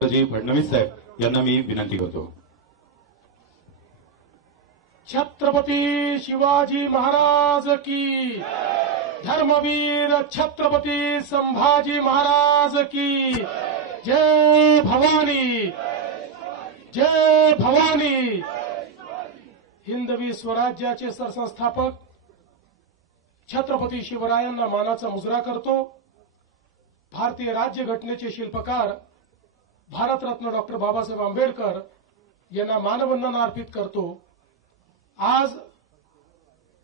फडणवीस साहेब यांना मी विनंती करतो। छत्रपती शिवाजी महाराज की, धर्मवीर छत्रपती संभाजी महाराज की जय भवानी, जय भवानी। हिंदवी स्वराज्याचे सरसंस्थापक छत्रपती शिवरायांना मानाचा मुजरा करतो। भारतीय राज्यघटनेचे शिल्पकार भारतरत्न डॉक्टर बाबासाहेब आंबेडकर यांना मानवंदना अर्पित करतो। आज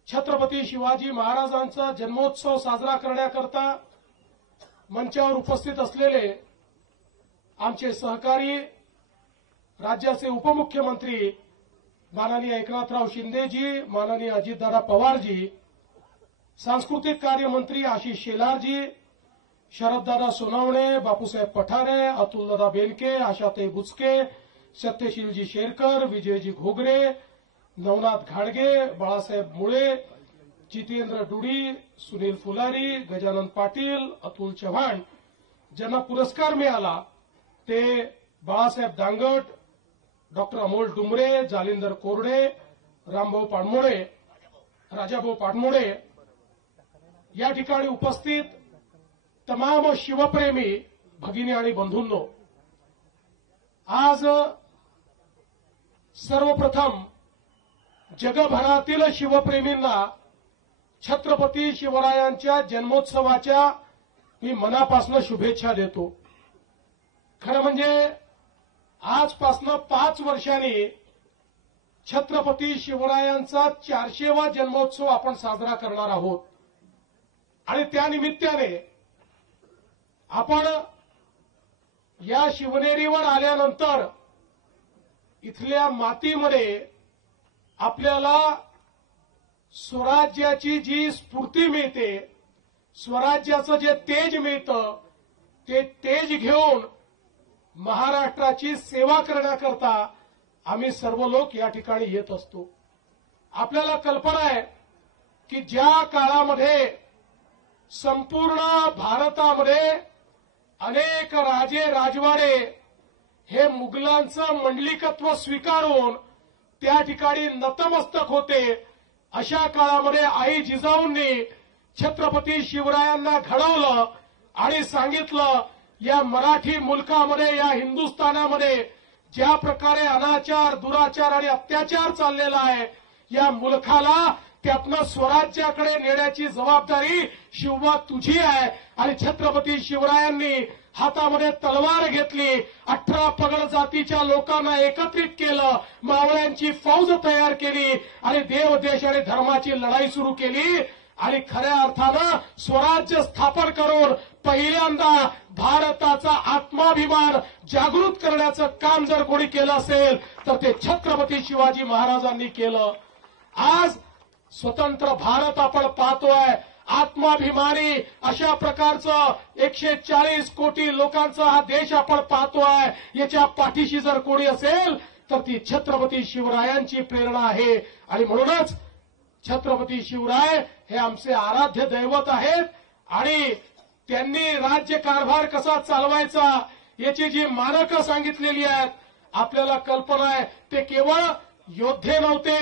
छत्रपती शिवाजी महाराजांचा जन्मोत्सव साजरा करण्याकरता मंचावर उपस्थित असलेले आमचे सहकारी राज्याचे उपमुख्यमंत्री माननीय एकनाथराव शिंदेजी, माननीय अजितदादा पवारजी, सांस्कृतिक कार्य मंत्री आशिष शेलारजी, शरददादा सोनवणे, बापूसाहेब पठारे, अतुलदादा बेनके, आशाताई बुचके, सत्यशीलजी शेरकर, विजयजी घोगरे, नवनाथ घाडगे, बाळासाहेब मुळे, जितेंद्र डुडी, सुनील फुलारी, गजानन पाटील, अतुल चव्हाण, ज्यांना पुरस्कार मिळाला ते बाळासाहेब दांगट, डॉक्टर अमोल डुमरे, जालिंदर कोरडे, रामभाऊ पाणमोडे, राजाभाऊ पाणमोडे, या ठिकाणी उपस्थित तमाम शिवप्रेमी भगिनी आणि बंधूंनो, आज सर्वप्रथम जगभरातील शिवप्रेमींना छत्रपती शिवरायांच्या जन्मोत्सवाच्या मी मनापासून शुभेच्छा देतो। खरं म्हणजे आजपासून 5 वर्षांनी छत्रपती शिवरायांचा 400वा जन्मोत्सव आपण साजरा करणार आहोत आणि त्यानिमित्ताने आपण या शिवनेरीवर आल्यानंतर इथल्या मातीमध्ये आपल्याला स्वराज्याची जी स्फूर्ती मिळते, स्वराज्याचं जे तेज मिळतं, ते तेज घेऊन महाराष्ट्राची सेवा करण्याकरता आम्ही सर्व लोक या ठिकाणी येत असतो। आपल्याला कल्पना आहे की ज्या काळामध्ये संपूर्ण भारतामध्ये अनेक राजे राजवाडे हे मुघलांचं मंडलिकत्व स्वीकारून त्या ठिकाणी नतमस्तक होते, अशा काळामध्ये आई जिजाऊंनी छत्रपती शिवरायांना घडवलं आणि सांगितलं या मराठी मुलकामध्ये, या हिंदुस्थानामध्ये ज्या प्रकारे अनाचार, दुराचार आणि अत्याचार चाललेला आहे, या मुलखाला त्यातनं स्वराज्याकडे नेण्याची जबाबदारी शिवबा तुझी आहे। आणि छत्रपती शिवरायांनी हातामध्ये तलवार घेतली, 18 पगड जातीच्या लोकांना एकत्रित केलं, मावळ्यांची फौज तयार केली आणि देव, देश आणि धर्माची लढाई सुरू केली आणि खऱ्या अर्थानं स्वराज्य स्थापन करून पहिल्यांदा भारताचा आत्माभिमान जागृत करण्याचं काम जर कोणी केलं असेल तर ते छत्रपती शिवाजी महाराजांनी केलं। आज स्वतंत्र भारत आपण पाहतोय, आत्माभिमानी अशा प्रकारचं 140 कोटी लोकांचा हा देश आपण पाहतोय। याच्या पाठीशी जर कोणी असेल तर ती छत्रपती शिवरायांची प्रेरणा आहे आणि म्हणूनच छत्रपती शिवराय हे आमचे आराध्य दैवत आहेत आणि त्यांनी राज्यकारभार कसा चालवायचा याची जी मानकं सांगितलेली आहेत, आपल्याला कल्पना आहे ते केवळ योद्धे नव्हते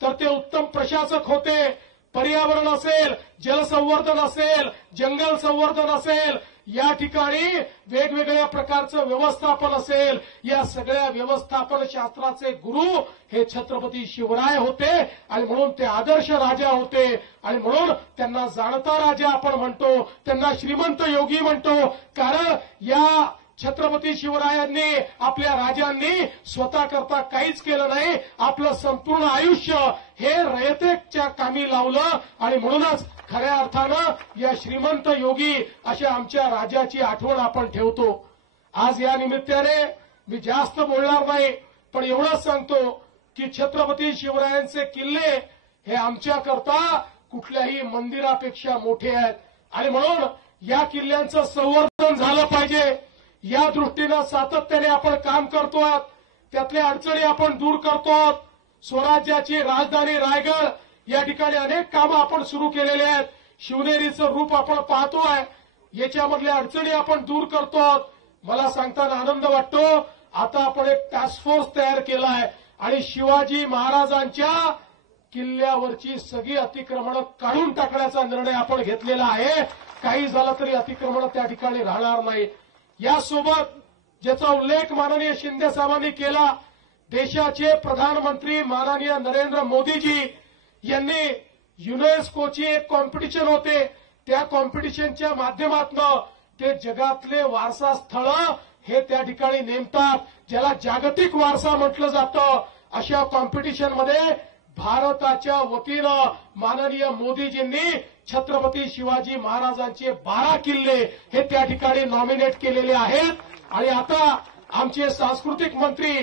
तर ते उत्तम प्रशासक होते। पर्यावरण असेल, जलसंवर्धन असेल, जंगल संवर्धन असेल, या ठिकाणी वेगवेगळ्या प्रकारचं व्यवस्थापन असेल, या सगळ्या व्यवस्थापन शास्त्राचे गुरु हे छत्रपती शिवराय होते आणि म्हणून ते आदर्श राजा होते आणि म्हणून त्यांना जाणता राजा आपण म्हणतो, त्यांना श्रीमंत योगी म्हणतो। कारण या छत्रपती शिवरायांनी, आपल्या राजांनी स्वतःकरता काहीच केलं नाही, आपलं संपूर्ण आयुष्य हे रयतेच्या कामी लावलं आणि म्हणूनच खऱ्या अर्थानं या श्रीमंत योगी अशा आमच्या राजाची आठवण आपण ठेवतो। आज या निमित्ताने मी जास्त बोलणार नाही, पण एवढंच सांगतो की छत्रपती शिवरायांचे किल्ले हे आमच्याकरता कुठल्याही मंदिरापेक्षा मोठे आहेत आणि म्हणून या किल्ल्यांचं संवर्धन झालं पाहिजे, या दृष्टीनं सातत्याने आपण काम करतोय, त्यातल्या अडचणी आपण दूर करतोय। स्वराज्याची राजधानी रायगड या ठिकाणी अनेक कामं आपण सुरू केलेली आहेत, शिवनेरीचं रूप आपण पाहतोय, याच्यामधल्या अडचणी आपण दूर करतो। मला सांगताना आनंद वाटतो, आता आपण एक टास्क फोर्स तयार केलाय आणि शिवाजी महाराजांच्या किल्ल्यावरची सगळी अतिक्रमणं काढून टाकण्याचा निर्णय आपण घेतलेला आहे. काही झालं तरी अतिक्रमणं त्या ठिकाणी राहणार नाही. यासोबत ज्याचा उल्लेख माननीय शिंदे साहेबांनी केला, देशाचे प्रधानमंत्री माननीय नरेंद्र मोदीजी यांनी युनेस्कोची एक कॉम्पिटिशन होते, त्या कॉम्पिटिशनच्या माध्यमातून ते जगातले वारसा स्थळं हे त्या ठिकाणी नेमतात, ज्याला जागतिक वारसा म्हटलं जातं. अशा कॉम्पिटिशनमध्ये भारताच्या वतीनं माननीय मोदीजींनी छत्रपती शिवाजी महाराजांचे 12 किल्ले हे त्या ठिकाणी नॉमिनेट केलेले आहेत. आणि आता आमचे सांस्कृतिक मंत्री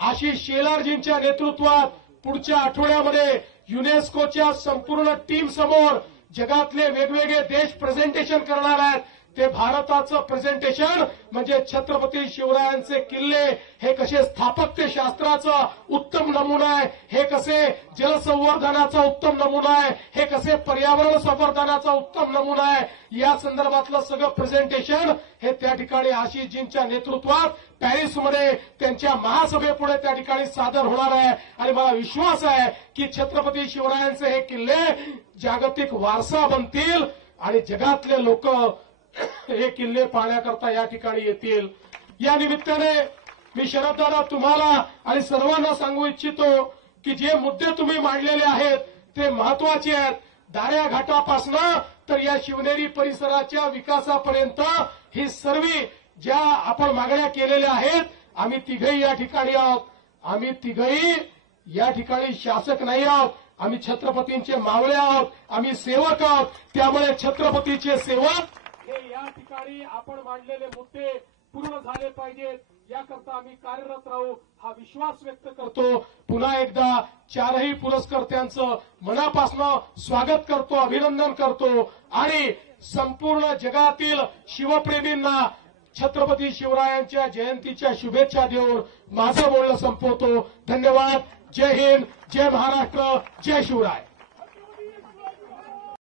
आशिष शेलारजींच्या नेतृत्वात पुढच्या आठवड्यामध्ये युनेस्कोच्या संपूर्ण टीम समोर जगातले वेगवेगळे देश प्रेझेंटेशन करणार आहेत. ते भारताचं प्रेझेंटेशन म्हणजे छत्रपती शिवरायांचे किल्ले हे कसे स्थापत्यशास्त्राचा उत्तम नमुना आहे, हे कसे जलसंवर्धनाचा उत्तम नमुना आहे, हे कसे पर्यावरण संवर्धनाचा उत्तम नमुना आहे, या संदर्भातलं सगळं प्रेझेंटेशन हे त्या ठिकाणी आशिषजींच्या नेतृत्वात पॅरिसमध्ये त्यांच्या महासभेपुढे त्या ठिकाणी सादर होणार आहे. आणि मला विश्वास आहे की छत्रपती शिवरायांचे हे किल्ले जागतिक वारसा बनतील आणि जगातले लोक हे किल्ले पाहण्याकरता या ठिकाणी येतील. या निमित्ताने मी शरददादा तुम्हाला आणि सर्वांना सांगू इच्छितो की जे मुद्दे तुम्ही मांडलेले आहेत ते महत्वाचे आहेत. दाऱ्या घाटापासनं तर या शिवनेरी परिसराच्या विकासापर्यंत ही सर्व ज्या आपण मागण्या केलेल्या आहेत, आम्ही तिघही या ठिकाणी आहोत. आम्ही तिघही या ठिकाणी शासक नाही आहोत, आम्ही छत्रपतींचे मावळे आहोत, आम्ही सेवक आहोत. त्यामुळे छत्रपतीचे सेवक हे या ठिकाणी आपण मांडलेले मुद्दे पूर्ण झाले पाहिजेत, याकरता आम्ही कार्यरत राहू हा विश्वास व्यक्त करतो. पुन्हा एकदा चारही पुरस्कर्त्यांचं मनापासून स्वागत करतो, अभिनंदन करतो आणि संपूर्ण जगातील शिवप्रेमींना छत्रपती शिवरायांच्या जयंतीच्या शुभेच्छा देऊन माझं बोलणं संपवतो. धन्यवाद. जय हिंद, जय महाराष्ट्र, जय शिवराय.